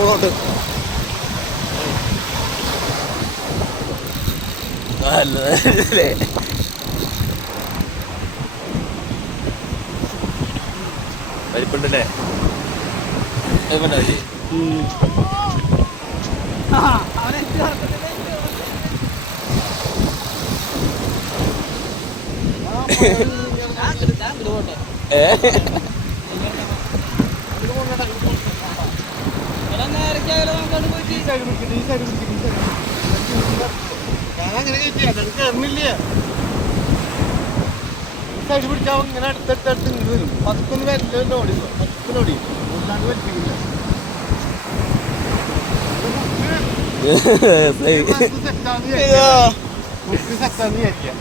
പോകോട്ട് നല്ലതല്ലേ വലിപ്പുണ്ടല്ലേ ഞാനങ്ങനെ കയറുന്നില്ല സൈഡ് പിടിച്ചാൽ ഇങ്ങനെ അടുത്തടുത്ത് ഇങ്ങോട്ട് വരും. പതുക്കൊന്നും വരില്ല ഓടി പതുക്കൊന്നോടി ഒന്നാണ്ട് വലിപ്പിക്കില്ല. സെറ്റാന്ന് വിചാരിക്കാം.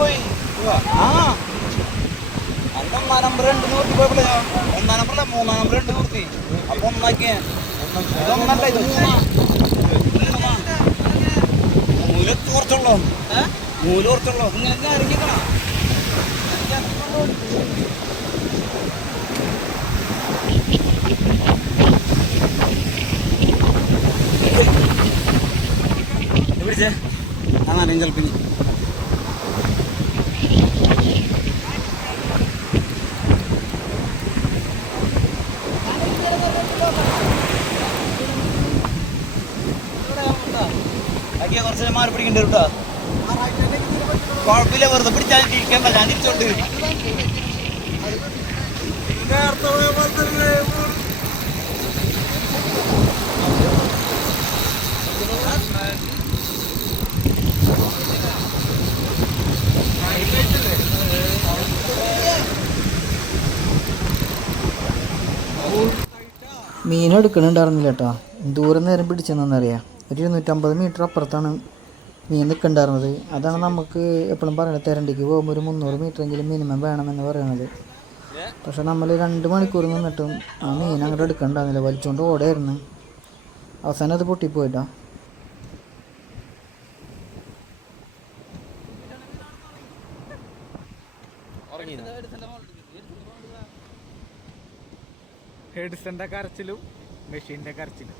പോയി നമ്പർ 2 നിർത്തി പോയപ്പോഴേ ഒന്നാം നമ്പറല്ല 3-ാം നമ്പർ 2 നിർത്തി. അപ്പൊ ഒന്നാക്കിയ ഇതൊന്നല്ല ഇത് 3 മൂല കുറച്ചുള്ളോ മൂല കുറച്ചുള്ളോ ഇങ്ങനെ ഇറങ്ങിക്കണോ പിടിച്ചേ അങ്ങനെ ചിലപ്പോ കുറച്ച് മാറി പിടിക്കണ്ട കേട്ടോ. കുഴപ്പമില്ല, വെറുതെ പിടിച്ചാൽ ഇരിക്കണ്ട, ഞാൻ തിരിച്ചോണ്ട് മീനെടുക്കണുണ്ടായിരുന്നില്ല കേട്ടോ. ദൂരം നേരം പിടിച്ചെന്നറിയാം. ഒരു 250 മീറ്റർ അപ്പുറത്താണ് മീൻ നിൽക്കുന്നുണ്ടായിരുന്നത്. അതാണ് നമുക്ക് എപ്പോഴും പറയുന്നത്, തെരണ്ടിക്ക് പോകുമ്പോൾ ഒരു 300 മീറ്ററെങ്കിലും മിനിമം വേണമെന്ന് പറയുന്നത്. പക്ഷെ നമ്മൾ 2 മണിക്കൂർ നിന്നിട്ടും ആ മീൻ അങ്ങോട്ട് എടുക്കണ്ടായിരുന്നില്ല, വലിച്ചുകൊണ്ട് ഓടായിരുന്നു. അവസാനം അത് പൊട്ടിപ്പോയിട്ടാ. ഹെഡ്സന്റെ കരച്ചിലും മെഷീന്റെ കരച്ചിലും